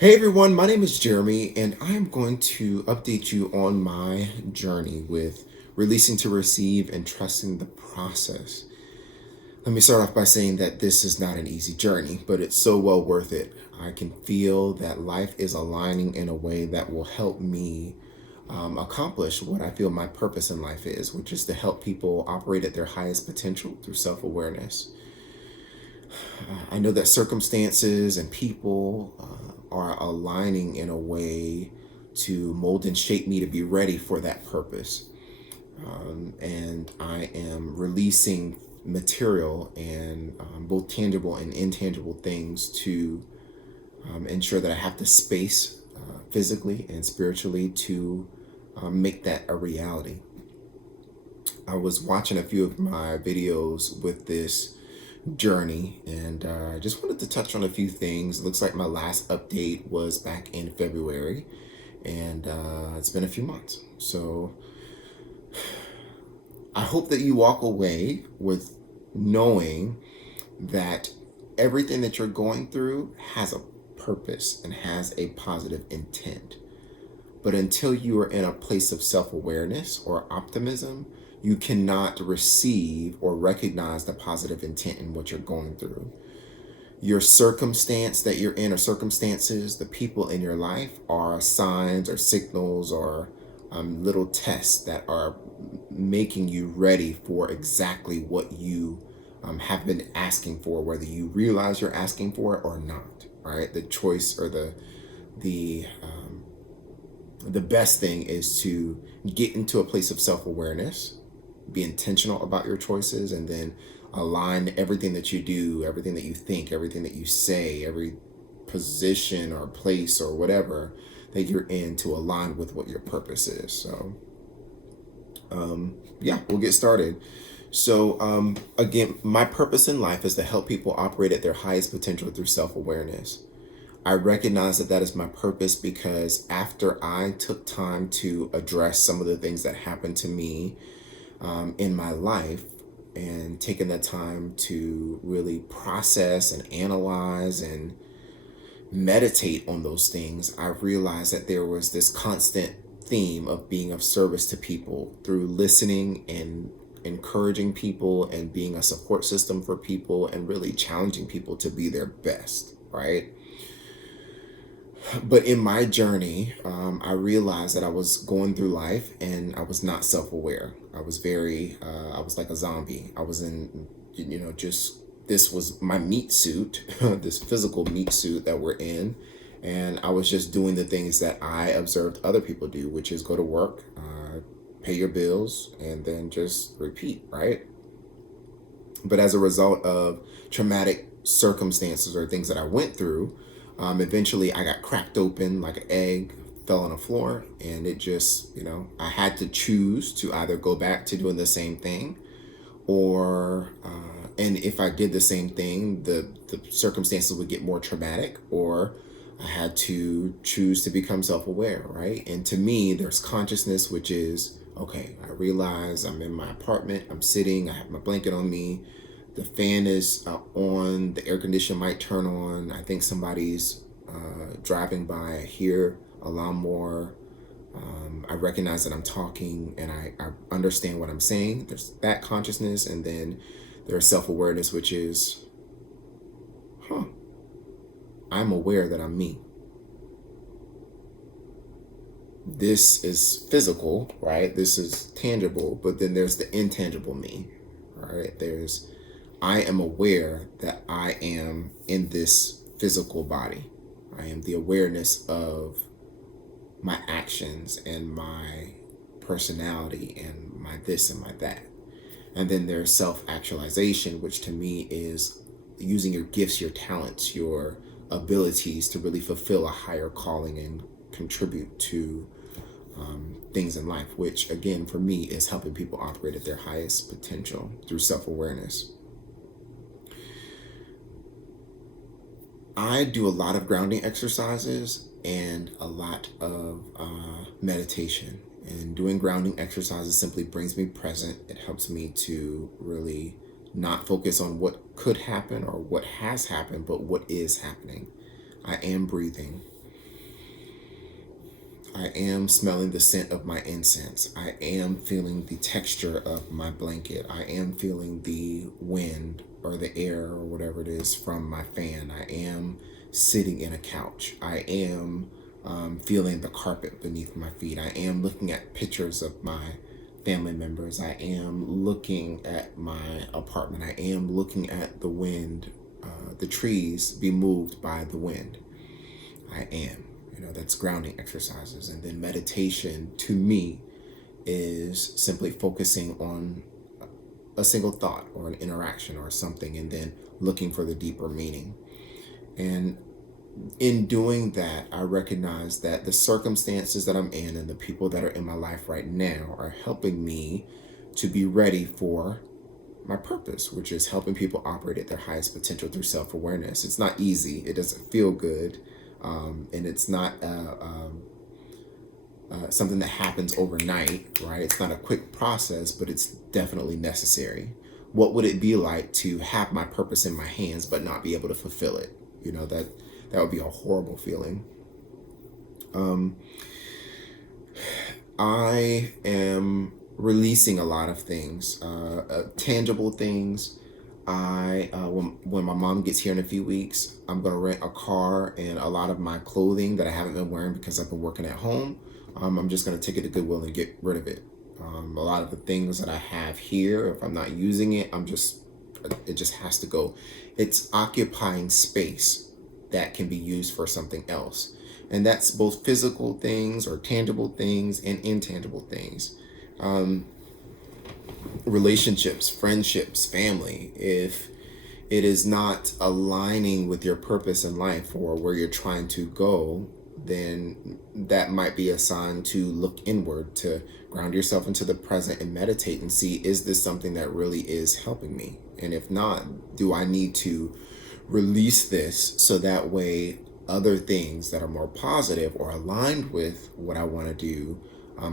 Hey everyone, my name is Jeremy, and I'm going to update you on my journey with releasing to receive and trusting the process. Let me start off by saying that this is not an easy journey, but it's so well worth it. I can feel that life is aligning in a way that will help me accomplish what I feel my purpose in life is, which is to help people operate at their highest potential through self awareness. I know that circumstances and people are aligning in a way to mold and shape me to be ready for that purpose. And I am releasing material and both tangible and intangible things to ensure that I have the space physically and spiritually to make that a reality. I was watching a few of my videos with this journey and I just wanted to touch on a few things. It looks like my last update was back in February and it's been a few months. So I hope that you walk away with knowing that everything that you're going through has a purpose and has a positive intent. But until you are in a place of self awareness or optimism, you cannot receive or recognize the positive intent in what you're going through. Your circumstance that you're in, or circumstances, the people in your life are signs or signals or little tests that are making you ready for exactly what you have been asking for, whether you realize you're asking for it or not. Right? The choice or the the best thing is to get into a place of self-awareness, be intentional about your choices, and then align everything that you do, everything that you think, everything that you say, every position or place or whatever that you're in to align with what your purpose is. So yeah, we'll get started. So again, my purpose in life is to help people operate at their highest potential through self-awareness. I recognize that that is my purpose because after I took time to address some of the things that happened to me in my life and taking that time to really process and analyze and meditate on those things, I realized that there was this constant theme of being of service to people through listening and encouraging people and being a support system for people and really challenging people to be their best, right? But in my journey, I realized that I was going through life and I was not self-aware. I was like a zombie. I was in, just this was my meat suit, this physical meat suit that we're in. And I was just doing the things that I observed other people do, which is go to work, pay your bills, and then just repeat, right? But as a result of traumatic circumstances or things that I went through, eventually I got cracked open like an egg, fell on the floor, and it just, I had to choose to either go back to doing the same thing or, and if I did the same thing, the circumstances would get more traumatic, or I had to choose to become self aware, right? And to me, there's consciousness, which is okay, I realize I'm in my apartment, I'm sitting, I have my blanket on me, the fan is on, the air conditioner might turn on, I think somebody's driving by, I hear a lawnmower, I recognize that I'm talking and I understand what I'm saying. There's that consciousness, and then there's self awareness, which is, huh, I'm aware that I'm me. This is physical, right? This is tangible, but then there's the intangible me, right? I am aware that I am in this physical body. I am the awareness of my actions and my personality and my this and my that. And then there's self actualization, which to me is using your gifts, your talents, your abilities to really fulfill a higher calling and contribute to things in life, which again, for me, is helping people operate at their highest potential through self awareness. I do a lot of grounding exercises and a lot of meditation. And doing grounding exercises simply brings me present. It helps me to really not focus on what could happen or what has happened, but what is happening. I am breathing. I am smelling the scent of my incense. I am feeling the texture of my blanket. I am feeling the wind or the air or whatever it is from my fan. I am sitting in a couch. I am feeling the carpet beneath my feet. I am looking at pictures of my family members. I am looking at my apartment. I am looking at the wind, the trees be moved by the wind. I am. That's grounding exercises. And then meditation to me is simply focusing on a single thought or an interaction or something and then looking for the deeper meaning. And in doing that, I recognize that the circumstances that I'm in and the people that are in my life right now are helping me to be ready for my purpose, which is helping people operate at their highest potential through self-awareness. It's not easy. It doesn't feel good. And it's not something that happens overnight, right? It's not a quick process, but it's definitely necessary. What would it be like to have my purpose in my hands but not be able to fulfill it? That would be a horrible feeling. I am releasing a lot of things, tangible things. When my mom gets here in a few weeks, I'm gonna rent a car, and a lot of my clothing that I haven't been wearing because I've been working at home, I'm just gonna take it to Goodwill and get rid of it. A lot of the things that I have here, if I'm not using it, it just has to go. It's occupying space that can be used for something else. And that's both physical things or tangible things and intangible things. Relationships, friendships, family. If it is not aligning with your purpose in life or where you're trying to go, then that might be a sign to look inward, to ground yourself into the present and meditate and see, is this something that really is helping me? And if not, do I need to release this so that way other things that are more positive or aligned with what I want to do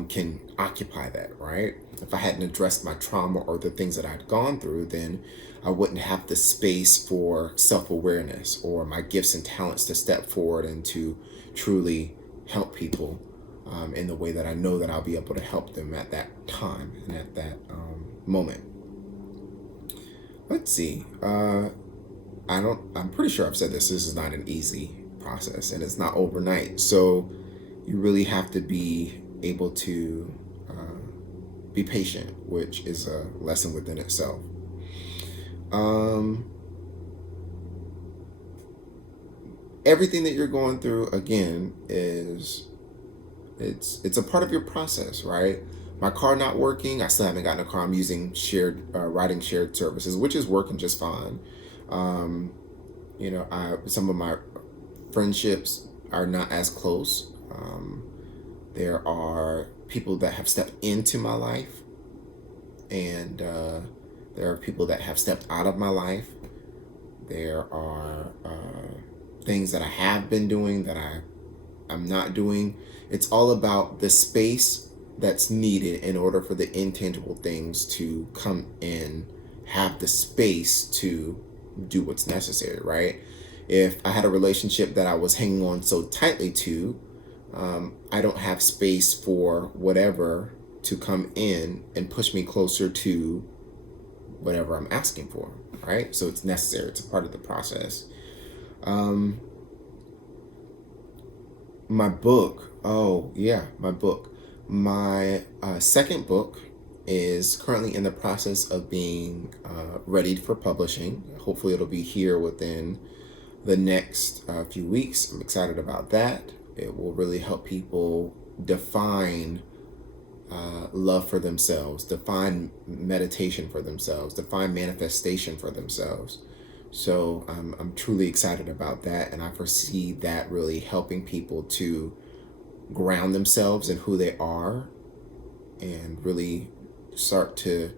can occupy that, right? If I hadn't addressed my trauma or the things that I'd gone through, then I wouldn't have the space for self-awareness or my gifts and talents to step forward and to truly help people in the way that I know that I'll be able to help them at that time and at that moment. Let's see. I'm pretty sure I've said this. This is not an easy process and it's not overnight. So you really have to be able to be patient, which is a lesson within itself. Everything that you're going through, again, it's a part of your process, right? My car not working, I still haven't gotten a car. I'm using riding shared services, which is working just fine. Some of my friendships are not as close. There are people that have stepped into my life, and there are people that have stepped out of my life. There are things that I have been doing that I'm not doing. It's all about the space that's needed in order for the intangible things to come in, have the space to do what's necessary, right? If I had a relationship that I was hanging on so tightly to, I don't have space for whatever to come in and push me closer to whatever I'm asking for, right? So it's necessary. It's a part of the process. My book. Oh, yeah, my book. My second book is currently in the process of being ready for publishing. Hopefully it'll be here within the next few weeks. I'm excited about that. It will really help people define love for themselves, define meditation for themselves, define manifestation for themselves. So I'm truly excited about that, and I foresee that really helping people to ground themselves in who they are and really start to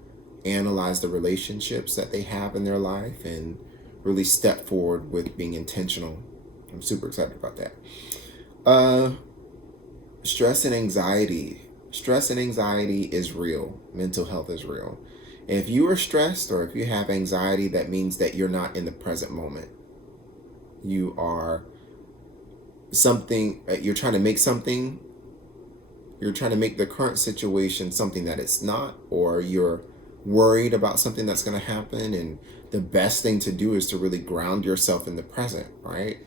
analyze the relationships that they have in their life and really step forward with being intentional. I'm super excited about that. Stress and anxiety. Stress and anxiety is real. Mental health is real. If you are stressed or if you have anxiety, that means that you're not in the present moment. You are you're trying to make something You're trying to make the current situation something that it's not, or you're worried about something that's going to happen. And the best thing to do is to really ground yourself in the present, right?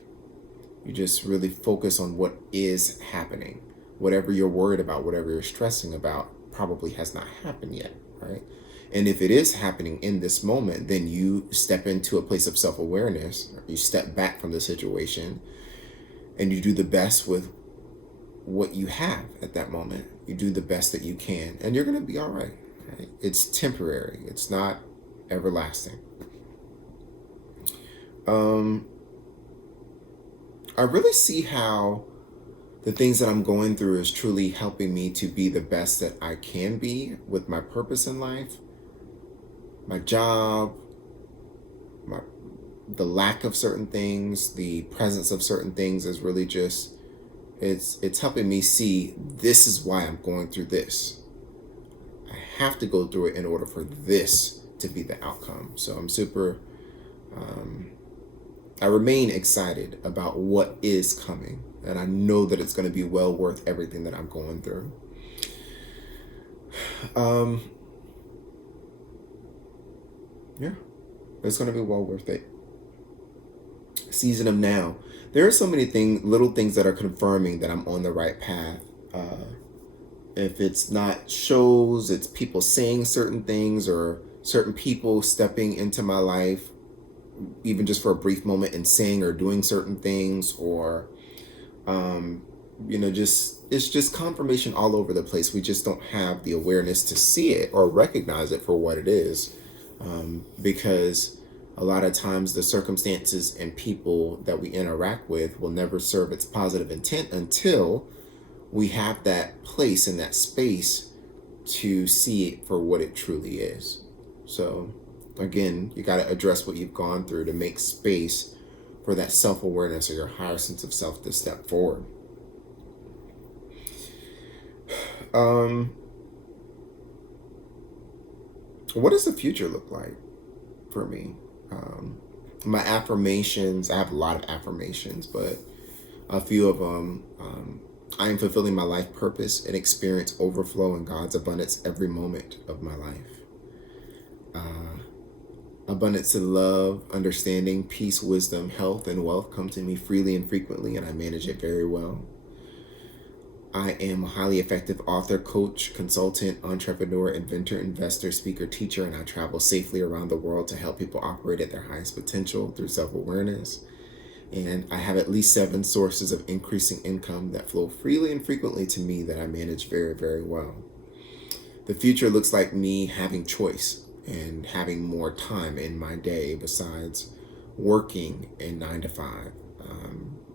You just really focus on what is happening. Whatever you're worried about, whatever you're stressing about, probably has not happened yet, right? And if it is happening in this moment, then you step into a place of self awareness. You step back from the situation and you do the best with what you have at that moment. You do the best that you can, and you're going to be all right. Right? It's temporary, it's not everlasting. Um, I really see how the things that I'm going through is truly helping me to be the best that I can be with my purpose in life, my job, my the lack of certain things, the presence of certain things is really just it's helping me see this is why I'm going through this. I have to go through it in order for this to be the outcome. So I'm super um, I remain excited about what is coming, and I know that it's going to be well worth everything that I'm going through. Um, yeah, it's going to be well worth it. Season of now. There are so many little things that are confirming that I'm on the right path. If it's not shows, it's people saying certain things or certain people stepping into my life, even just for a brief moment and saying or doing certain things, or um, just it's just confirmation all over the place. We just don't have the awareness to see it or recognize it for what it is, because a lot of times the circumstances and people that we interact with will never serve its positive intent until we have that place in that space to see it for what it truly is. So again, you got to address what you've gone through to make space for that self-awareness or your higher sense of self to step forward. Um, what does the future look like for me? Um, my affirmations, I have a lot of affirmations, but a few of them, I am fulfilling my life purpose and experience overflow in God's abundance every moment of my life. Uh, Abundance in love, understanding, peace, wisdom, health, and wealth come to me freely and frequently, and I manage it very well. I am a highly effective author, coach, consultant, entrepreneur, inventor, investor, speaker, teacher, and I travel safely around the world to help people operate at their highest potential through self-awareness. And I have at least 7 sources of increasing income that flow freely and frequently to me that I manage very, very well. The future looks like me having choice and having more time in my day besides working in 9 to 5.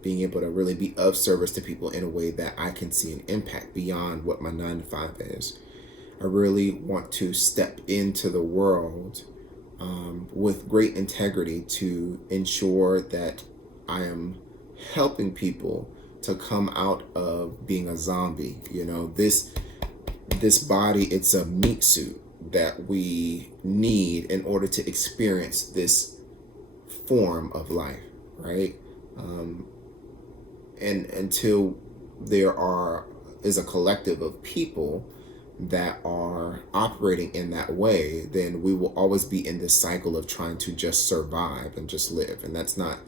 Being able to really be of service to people in a way that I can see an impact beyond what my 9 to 5 is. I really want to step into the world with great integrity to ensure that I am helping people to come out of being a zombie. This body, it's a meat suit that we need in order to experience this form of life, right? And until is a collective of people that are operating in that way, then we will always be in this cycle of trying to just survive and just live. And that's not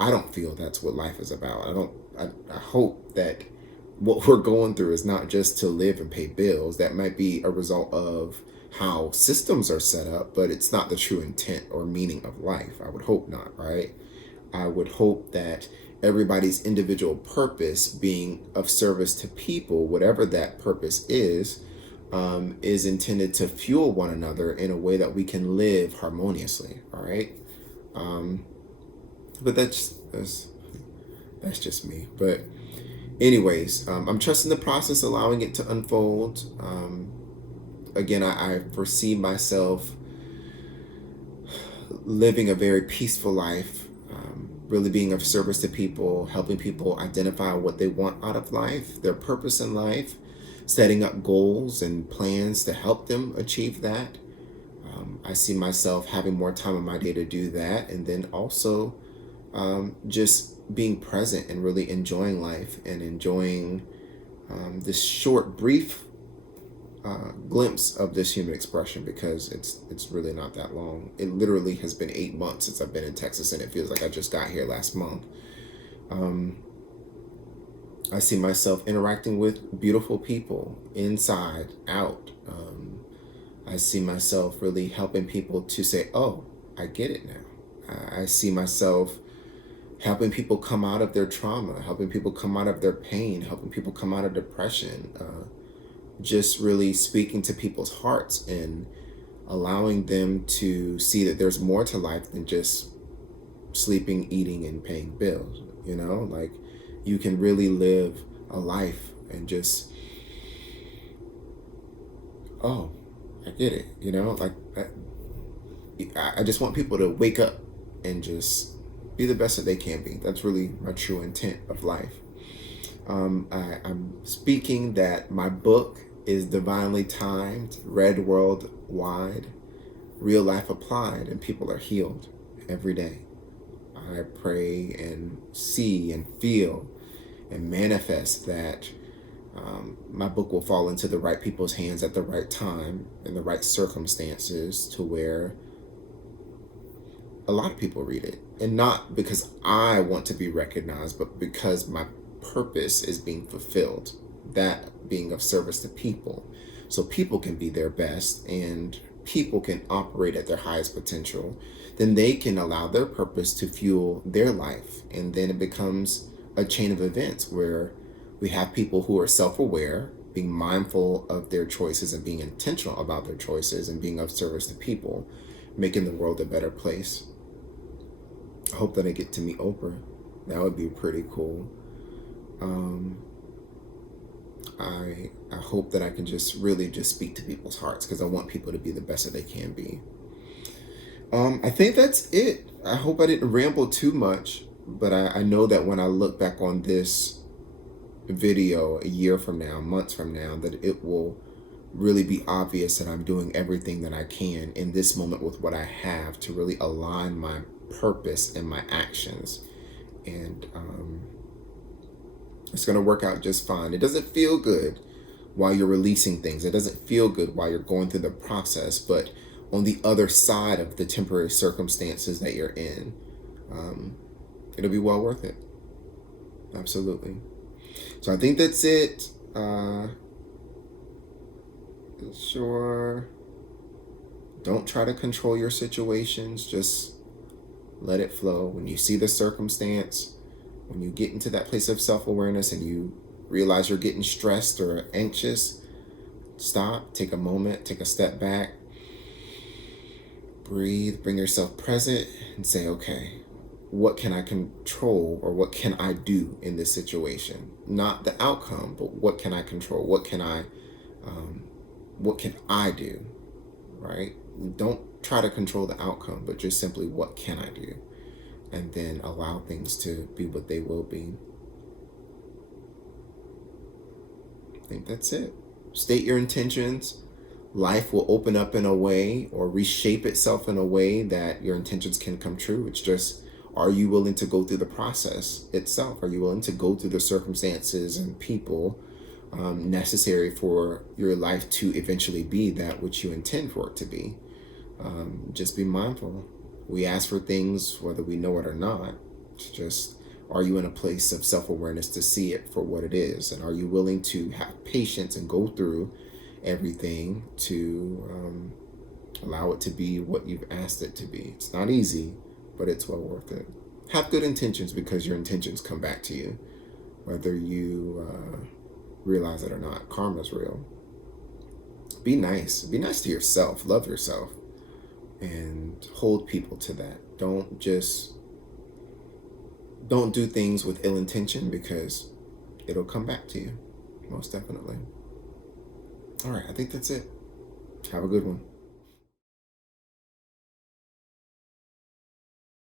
I don't feel that's what life is about. I hope that what we're going through is not just to live and pay bills. That might be a result of how systems are set up, but it's not the true intent or meaning of life. I would hope not, right? I would hope that everybody's individual purpose, being of service to people, whatever that purpose is intended to fuel one another in a way that we can live harmoniously. All right. But that's just me. But anyways, I'm trusting the process, allowing it to unfold. Again, I foresee myself living a very peaceful life, really being of service to people, helping people identify what they want out of life, their purpose in life, setting up goals and plans to help them achieve that. I see myself having more time in my day to do that, and then also just being present and really enjoying life and enjoying this short, brief glimpse of this human expression, because it's really not that long. It literally has been 8 months since I've been in Texas, and it feels like I just got here last month. Um, I see myself interacting with beautiful people inside, out. I see myself really helping people to say, "Oh, I get it now." I see myself helping people come out of their trauma, helping people come out of their pain, helping people come out of depression. Just really speaking to people's hearts and allowing them to see that there's more to life than just sleeping, eating, and paying bills. Like, you can really live a life and just, oh, I get it. Like, I just want people to wake up and just be the best that they can be. That's really my true intent of life. I'm speaking that my book is divinely timed, read worldwide, real life applied, and people are healed every day. I pray and see and feel and manifest that my book will fall into the right people's hands at the right time, in the right circumstances, to where a lot of people read it. And not because I want to be recognized, but because my purpose is being fulfilled, that being of service to people. So people can be their best and people can operate at their highest potential. Then they can allow their purpose to fuel their life. And then it becomes a chain of events where we have people who are self-aware, being mindful of their choices and being intentional about their choices and being of service to people, making the world a better place. I hope that I get to meet Oprah. That would be pretty cool. I hope that I can just really just speak to people's hearts, because I want people to be the best that they can be. I think that's it. I hope I didn't ramble too much, but I know that when I look back on this video a year from now, months from now, that it will really be obvious that I'm doing everything that I can in this moment with what I have to really align my purpose and my actions. And it's going to work out just fine. It doesn't feel good while you're releasing things. It doesn't feel good while you're going through the process. But on the other side of the temporary circumstances that you're in, it'll be well worth it. Absolutely. So I think that's it. Sure. Don't try to control your situations. Just let it flow. When you see the circumstance, when you get into that place of self-awareness and you realize you're getting stressed or anxious, stop, take a moment, take a step back, breathe, bring yourself present, and say, okay, what can I control, or what can I do in this situation? Not the outcome, but what can I control? What can I do, right? Don't try to control the outcome, but just simply, what can I do? And then allow things to be what they will be. I think that's it. State your intentions. Life will open up in a way, or reshape itself in a way that your intentions can come true. It's just, are you willing to go through the process itself? Are you willing to go through the circumstances and people necessary for your life to eventually be that which you intend for it to be? Just be mindful. We ask for things whether we know it or not. It's just, are you in a place of self-awareness to see it for what it is? And are you willing to have patience and go through everything to allow it to be what you've asked it to be? It's not easy, but it's well worth it. Have good intentions, because your intentions come back to you, whether you realize it or not. Karma's real. Be nice. Be nice to yourself. Love yourself. And hold people to that. Don't do things with ill intention, because it'll come back to you. Most definitely. All right, I think that's it. Have a good one.